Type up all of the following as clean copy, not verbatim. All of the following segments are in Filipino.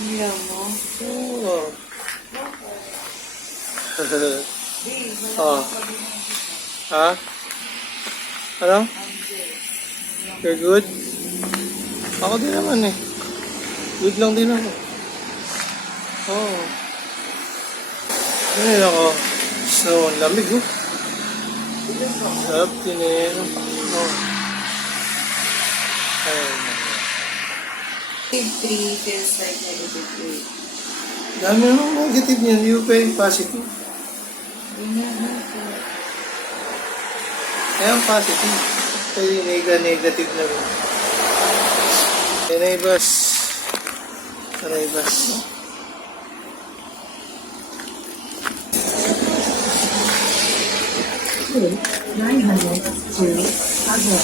Ayaw mo? Oo. Oh. Ha? Ano? You're good? Ako din naman eh. Good lang din ako. Oo. Ayun ako. So, ang lamig oh. Sarap din eh. Oh. Ayun. -3 feels like -8. Dami naman negative niyan. Hindi ko pwedeng positive. Kaya ang positive. Pwede negative na rin. Enaibas. Enaibas. Please, 900 to Agua.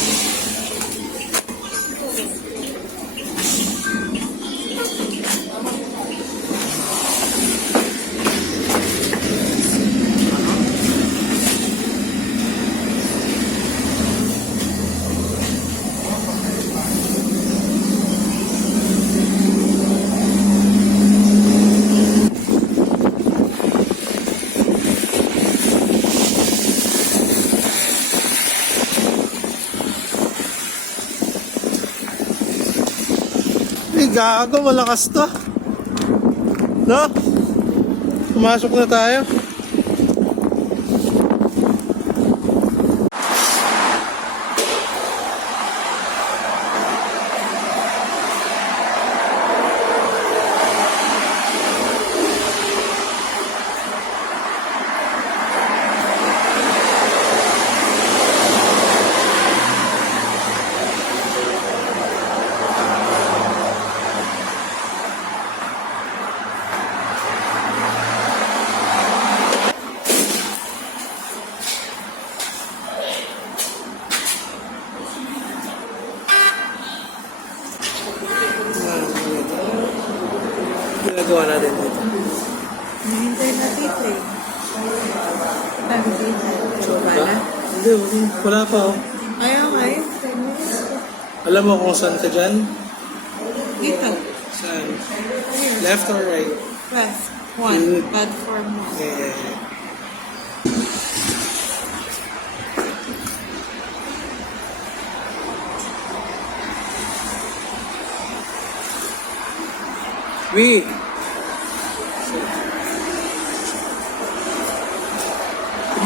Ay, gago, malakas to. No? Pumasok na tayo. Ginagawa natin dito. Nahintay na dito eh. Dami dito. Diba? Hindi, wala pa oh. Ayaw nga eh. 10 minutes. Alam mo kung saan ka dyan? Dito. Saan? Left or right? Left. 1. Platform 1. Yeah. We.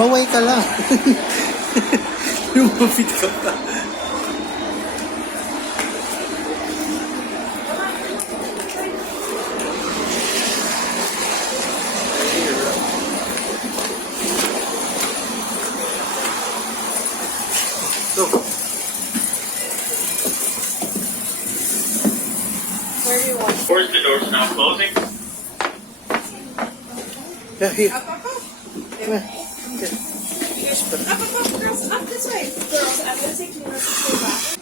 Maway ka lang. Lumapit ka pa. Go. Where do you want? Of course, the door's now closing. Yeah, here. Up. Come here. Up. Girls, up this way. Girls, I'm going to take you to the back.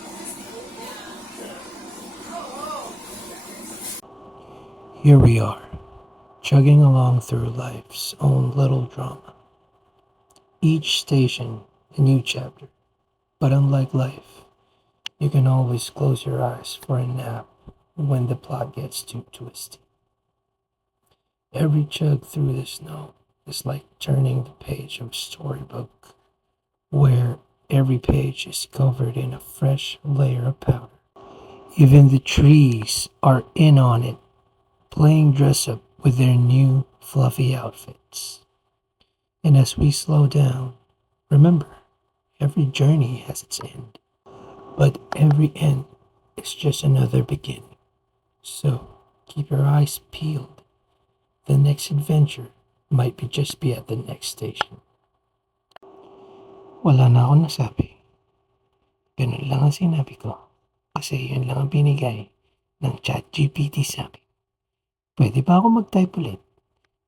Here we are, chugging along through life's own little drama. Each station, a new chapter. But unlike life, you can always close your eyes for a nap when the plot gets too twisty. Every chug through the snow is like turning the page of a storybook, where every page is covered in a fresh layer of powder. Even the trees are in on it, playing dress up with their new fluffy outfits. And as we slow down, remember, every journey has its end, but every end is just another beginning. So keep your eyes peeled. The next adventure might just be at the next station. Wala na akong nasabi. Ganun lang ang sinabi ko. Kasi yun lang ang binigay ng ChatGPT sa akin. Pwede ba ako mag-type ulit?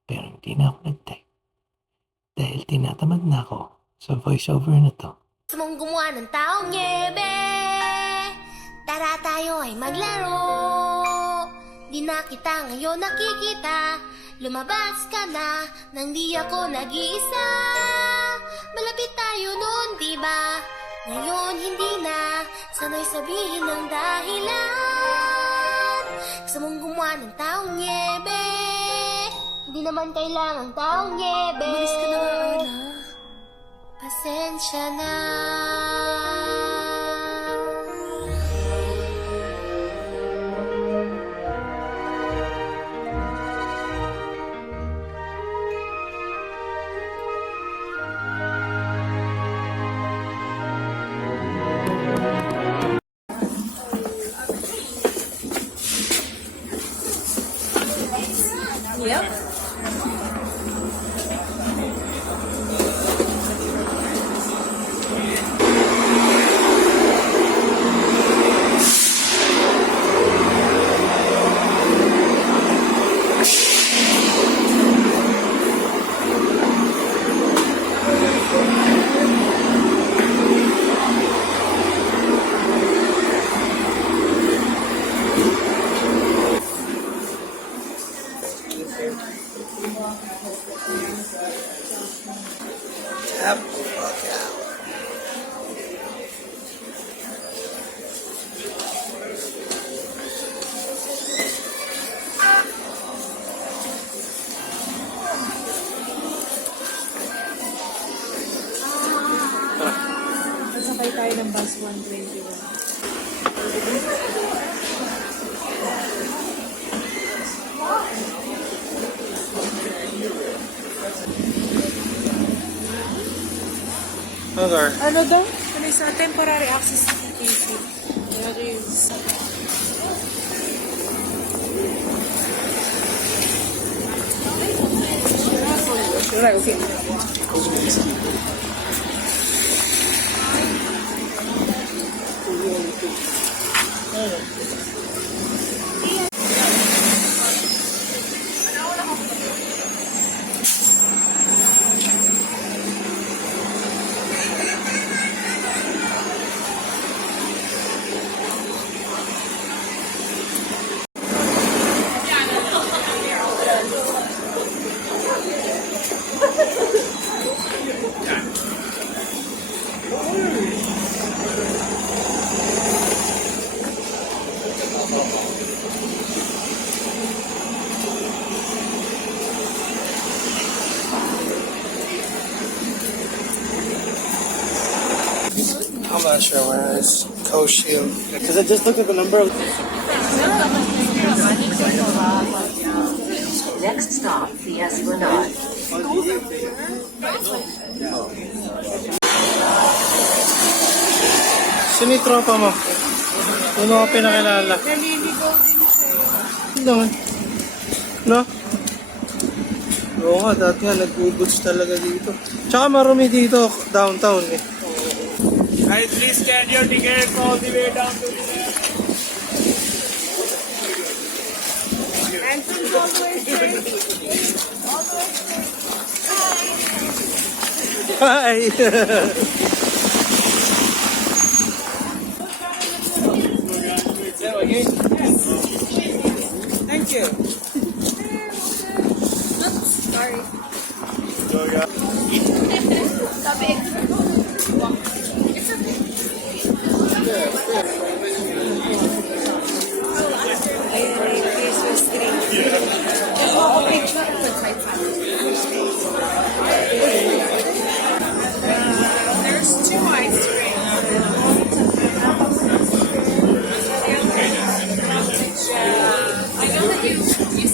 Pero hindi na ako nag-type. Dahil tinatamad na ako sa voiceover na to. Gusto mong gumawa ng taong nyebe, tara tayo ay maglaro. Di na kita ngayon nakikita, lumabas ka na nang di ako nag-iisa. Malapit tayo noon, diba? Ngayon hindi na, sanay sabihin ng dahilan. Gusto mong gumawa ng taong niebe. Hindi naman kailangang taong niebe. Umalis ka na nga, Ana. Pasensya na. Sakay tayo ng bus 121. Okay. Ano daw? Ano sa temporary access to TV? That is... Right, okay. I'm not sure where it's Coast Shield. Because I just looked at the number. Next stop, the Esplanade. Sino yung tropa mo? Hindi mo ako pinakilala. Naliligaw din siya. Hindi naman. No? Oo nga, dati nga nag-goods talaga dito. Tsaka marumi dito, downtown eh. Guys, please scan your tickets all the way down to the left. Entrance all the way straight. Hi! Thank you. Sorry. Christmas tree. Just walk a picture. There's two ice cream. I know that you said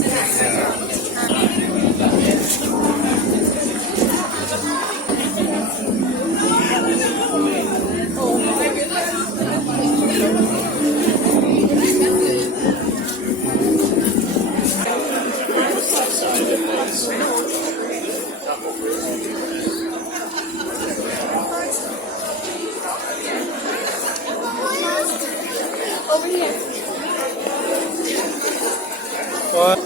over here. What?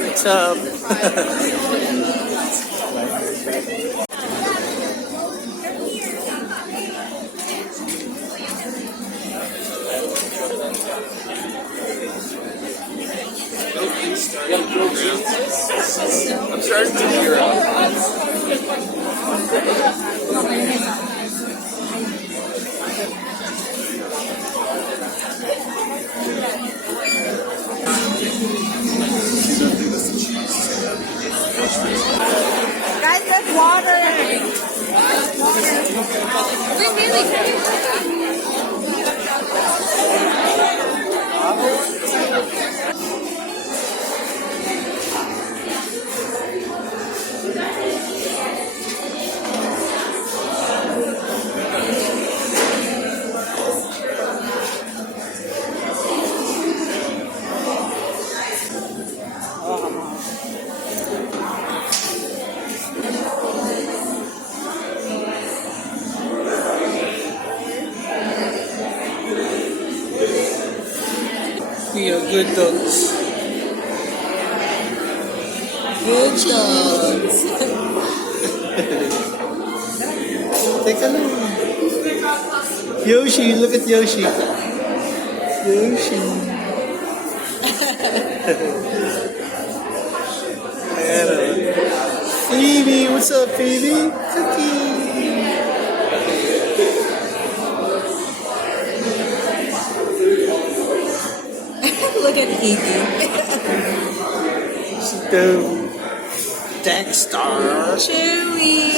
What's up? I'm starting to figure out. Good dogs. Good dogs. Teka lang. Yoshi, look at Yoshi. Yoshi. Ayan o. Phoebe, what's up, Phoebe? Cookie. Look at Edie. The Dexter. Chewy.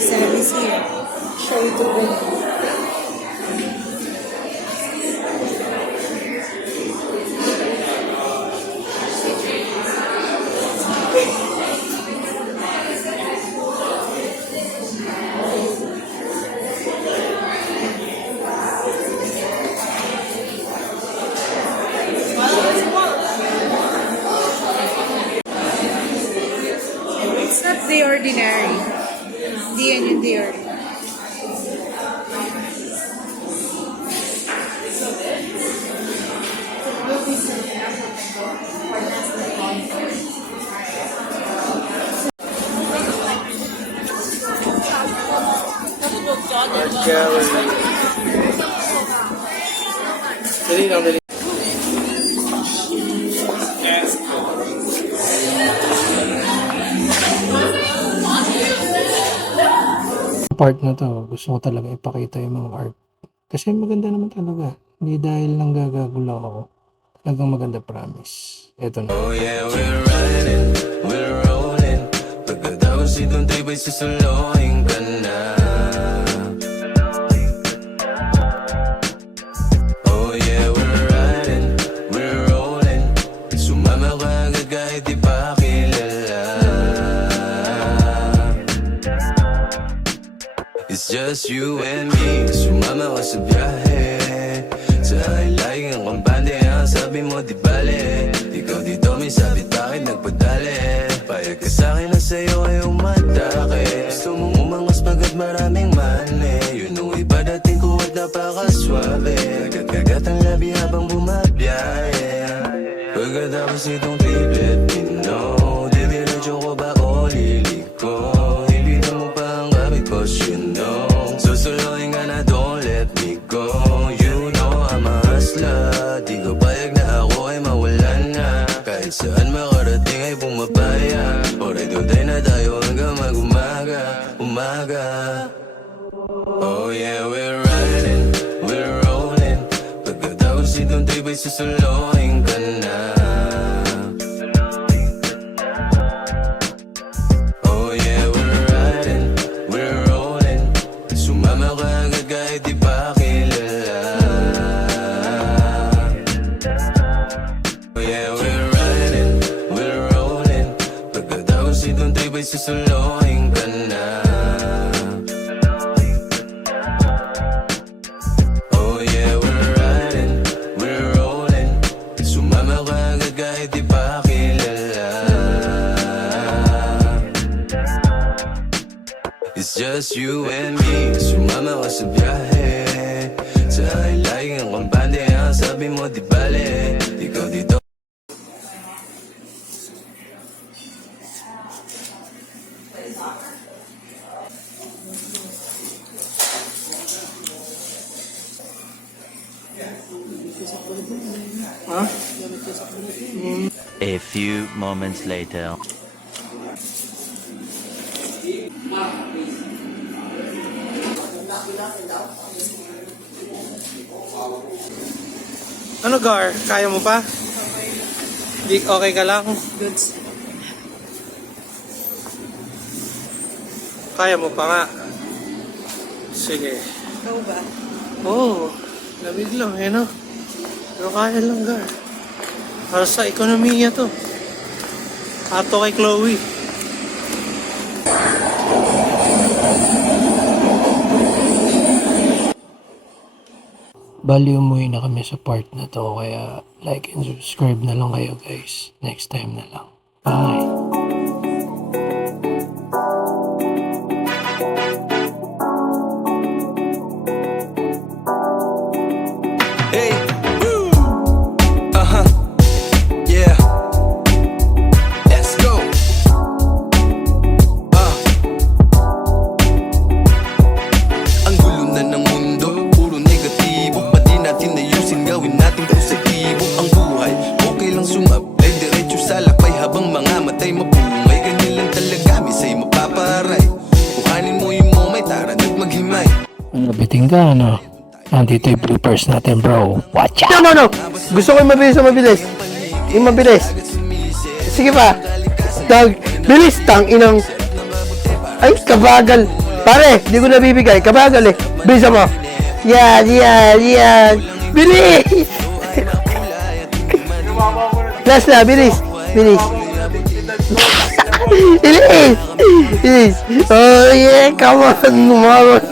Sam is here. Show it to them. It's not the ordinary. Di yan yung the ordinary. Art gallery. Dali lang, dali. Part na to, gusto ko talaga ipakita yung mga art. Kasi maganda naman talaga. Hindi dahil lang gagagol ako. Talagang maganda, promise. Eto na. Oh yeah, we're riding, we're rolling. Pagkatapos itong trip ay susulohin ka na. Oh yeah, we're riding, we're rolling. Sumama ka agad kahit di pa kilala. It's just you and me. Sumama ka sa biyahe. Sa highlight ang kampante, ang sabi mo di bale. Ikaw dito may sabit, bakit nagpadali? Payag ka sa'kin na sa'yo ay umatake. Gusto mong umangas pagkat maraming mani. Yun ang iba dating ko at napakaswabe. Kagat-kagat ang labi habang bumabiyahe. Pagkatapos itong triplet, no. Dibiradyo ko ba o liliko? Ibitan mo pa ang gamit ko, you know. Susulohin ka na, don't let me go. You know I'm a hustler. Di ko payag na ako ay mawalan na. Kahit saan makarating ay pumapaya. Oray doday na tayo hanggang mag-umaga. Umaga. Oh yeah, we're riding, we're rolling. Pagkatapos itong trip ay susulohin ka na. Oh yeah, we're riding, we're rolling. Sumama ka agad kahit di pa kilala. Oh yeah, we're riding, we're rolling. Pagkatapos itong trip ay susulohin ka na. Oh yeah, we're riding, we're rolling. Sumama ka agad kahit di pa kilala. It's just you and me. Sumama ka sa biyahe. Sa highlight ang kampante, ang sabi mo di bale. Ikaw dito. Ha? A few moments later. Ano, Gar? Kaya mo pa? Di, okay ka lang? Goods. Kaya mo pa nga. Sige. Ikaw ba? Oo. Lamig lang, eh, no? Pero kaya lang, Gar. Para sa ekonomiya to. Ato kay Chloe. Bali, umuwi na kami sa part na to. Kaya like and subscribe na lang kayo, guys. Next time na lang. Bye! Exciting ka, ano? Nandito yung bloopers natin, bro. Watch out! No. Gusto ko yung mabilis. Yung mabilis. Sige pa. Bilis, inang. Ay, kabagal. Pare, di ko nabibigay. Kabagal eh. Bilisan mo. Yan. Bilis! Last na, bilis. Bilis. Oh yeah, come on, Marlon.